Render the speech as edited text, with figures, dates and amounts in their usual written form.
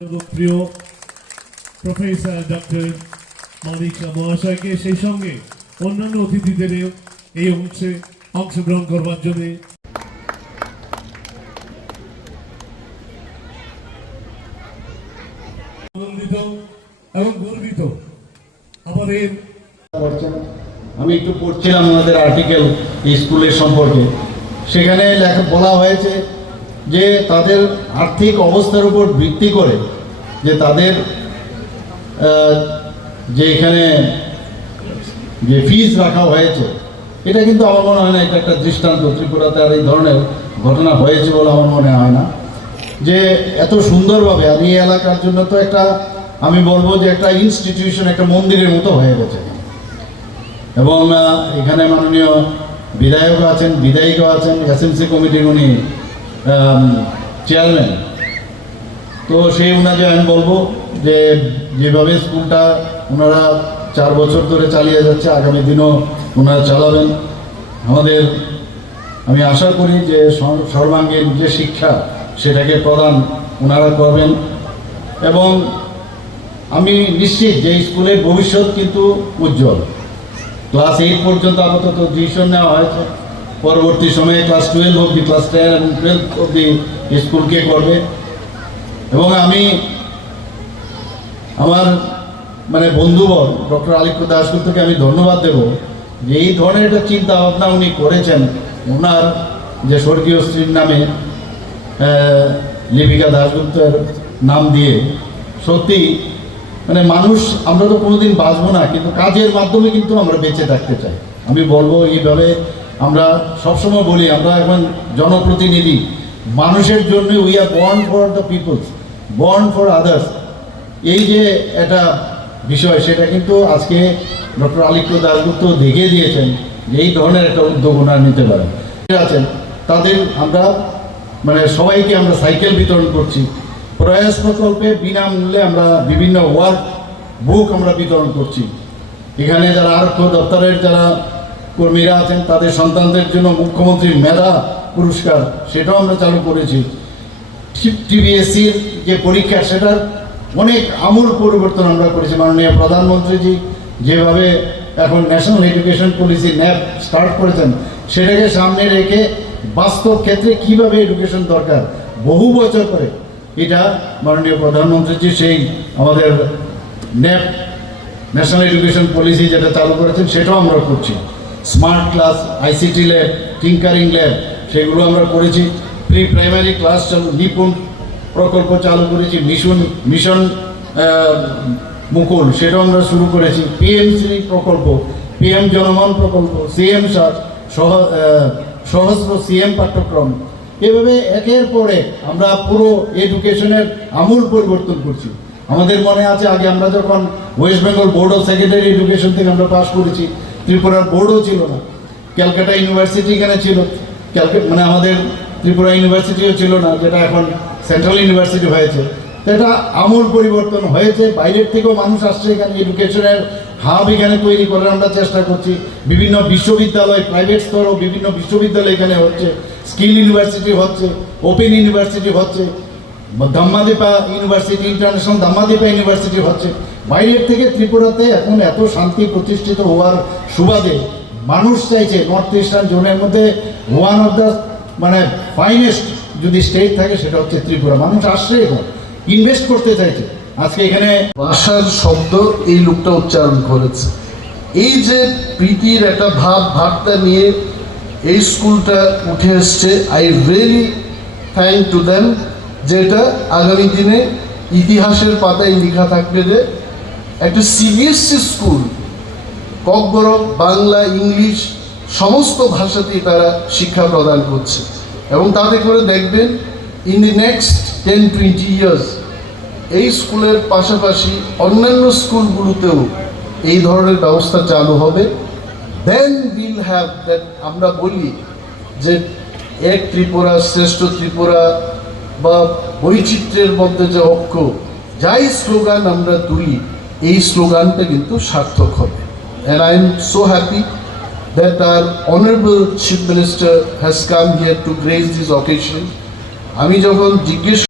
প্রিয় professor doctor মালিকা মহাশয়কে সেই সঙ্গে অন্যান্য অতিথিদের এই অংশে অংশগ্রহণ করবার জন্য আনন্দিত এবং গর্বিত। আমাদের আমি একটু পড়ছিলাম ওনাদের আর্টিকেল স্কুলের সম্পর্কে, সেখানে লেখা বলা হয়েছে যে তাদের আর্থিক অবস্থার উপর ভিত্তি করে যে তাদের যে এখানে যে ফিজ রাখা হয়েছে, এটা কিন্তু আমার মনে হয় না এটা একটা দৃষ্টান্ত। ত্রিপুরাতে আর এই ধরনের ঘটনা হয়েছে বলে আমার মনে হয় না, যে এত সুন্দরভাবে। আর এই এলাকার জন্য তো একটা, আমি বলবো যে একটা ইনস্টিটিউশন, একটা মন্দিরের মতো হয়ে গেছে। এবং এখানে মাননীয় বিধায়ক আছেন, বিধায়িকা আছেন, এসএমসি কমিটির উনি চেয়ারম্যান। তো সেই ওনাকে আমি বলবো যে যেভাবে স্কুলটা ওনারা 4 বছর ধরে চালিয়ে যাচ্ছে, আগামী দিনও ওনারা চালাবেন। আমাদের আমি আশা করি যে সর্বাঙ্গীন যে শিক্ষা সেটাকে প্রদান ওনারা করবেন। এবং আমি নিশ্চিত যে স্কুলের ভবিষ্যৎ কিন্তু উজ্জ্বল। ক্লাস 8 পর্যন্ত আপাতত ডিসিশন নেওয়া হয়েছে, পরবর্তী সময়ে ক্লাস 12 অবধি, ক্লাস 10 এবং 12 অবধি স্কুলকে করবে। এবং আমি আমার বন্ধুবর ডক্টর আলিপ্য দাশগুপ্তকে আমি ধন্যবাদ দেব যে এই ধরনের একটা চিন্তা ভাবনা উনি করেছেন। ওনার যে স্বর্গীয় স্ত্রীর নামে লিপিকা দাশগুপ্তের নাম দিয়ে, সত্যি মানুষ, আমরা তো কোনোদিন বাঁচবো না, কিন্তু কাজের মাধ্যমে কিন্তু আমরা বেঁচে থাকতে চাই। আমি বলবো এইভাবে, আমরা সবসময় বলি আমরা এখন জনপ্রতিনিধি, মানুষের জন্য। We are born for the peoples, born for others. এই যে একটা বিষয়, সেটা কিন্তু আজকে ডক্টর আলিপ্য দাশগুপ্ত দেখিয়ে দিয়েছেন যে এই ধরনের একটা উদ্যোগ ওনারা নিতে পারেন। আছেন তাদের আমরা সবাইকে আমরা সাইকেল বিতরণ করছি। প্রয়াস প্রকল্পে বিনামূল্যে আমরা বিভিন্ন ওয়ার্ক বুক আমরা বিতরণ করছি। এখানে যারা আরক্ষ দপ্তরের যারা কর্মীরা আছেন, তাদের সন্তানদের জন্য মুখ্যমন্ত্রীর মেধা পুরস্কার, সেটাও আমরা চালু করেছি। টিবিএসসির যে পরীক্ষা, সেটার অনেক আমূল পরিবর্তন আমরা করেছি। মাননীয় প্রধানমন্ত্রীজি যেভাবে এখন national education policy nap start করেছেন, সেটাকে সামনে রেখে বাস্তব ক্ষেত্রে কীভাবে এডুকেশন দরকার বহু বছর করে, এটা মাননীয় প্রধানমন্ত্রীজি সেই আমাদের ন্যাপ ন্যাশনাল এডুকেশন পলিসি যেটা চালু করেছেন, সেটাও আমরা করছি। Smart class, ICT lab, tinkering lab, সেগুলো আমরা করেছি। প্রি প্রাইমারি ক্লাস চালু, নিপুণ প্রকল্প চালু করেছি। মিশন মুকুল, সেটাও আমরা শুরু করেছি। পিএমসি প্রকল্প, পিএম জনমন প্রকল্প, সিএম সহস্র সিএম পাঠ্যক্রম, এভাবে একের পরে আমরা পুরো এডুকেশনের আমূল পরিবর্তন করছি। আমাদের মনে আছে আগে আমরা যখন West Bengal board of secondary education থেকে আমরা পাস করেছি, ত্রিপুরার বোর্ডও ছিল না, ক্যালকাটা ইউনিভার্সিটি এখানে ছিল, আমাদের ত্রিপুরা ইউনিভার্সিটিও ছিল না, যেটা এখন সেন্ট্রাল ইউনিভার্সিটি হয়েছে। তো এটা আমূল পরিবর্তন হয়েছে। বাইরের থেকেও মানুষ আসছে এখানে, এডুকেশনের হাব এখানে তৈরি করার আমরা চেষ্টা করছি। বিভিন্ন বিশ্ববিদ্যালয়, প্রাইভেট স্তরেও বিভিন্ন বিশ্ববিদ্যালয় এখানে হচ্ছে, স্কিল ইউনিভার্সিটি হচ্ছে, ওপেন ইউনিভার্সিটি হচ্ছে, ধাম্মাদীপা ইউনিভার্সিটি, ইন্টারন্যাশনাল ধাম্মাদীপা ইউনিভার্সিটি হচ্ছে। বাইরের থেকে ত্রিপুরাতে এখন এত শান্তি প্রতিষ্ঠিত হওয়ার সুবাদে মানুষ চাইছে নর্থ ইস্টার্ন জোনের মধ্যে ওয়ান অফ দ্য ফাইনেস্ট যদি স্টেট থাকে, সেটা হচ্ছে ত্রিপুরা। মানুষ আসছে এখন, ইনভেস্ট করতে চাইছে। আজকে এখানে ভাষার শব্দ এই লোকটা উচ্চারণ করেছে। এই যে প্রীতির একটা ভাবটা নিয়ে এই স্কুলটা উঠে এসছে, I really thank to them. যেটা আগামী দিনে ইতিহাসের পাতায় লেখা থাকবে যে একটা CBSE school Kokborok, Bangla, English সমস্ত ভাষাতেই তারা শিক্ষা প্রদান করছে। এবং তাতে করে দেখবেন ইন দি নেক্সট 10-20 ইয়ার্স এই স্কুলের পাশাপাশি অন্যান্য স্কুলগুলোতেও এই ধরনের ব্যবস্থা চালু হবে। দেন উইল হ্যাভ দ্যাট, আমরা বলি যে এক ত্রিপুরা শ্রেষ্ঠ ত্রিপুরা বা বৈচিত্র্যের মধ্যে যে ঐক্য, যাই স্লোগান আমরা তুলি, এই স্লোগানটা কিন্তু সার্থক হবে। And I am so happy that our Honorable Chief Minister has come here to grace this occasion. আমি যখন জিজ্ঞেস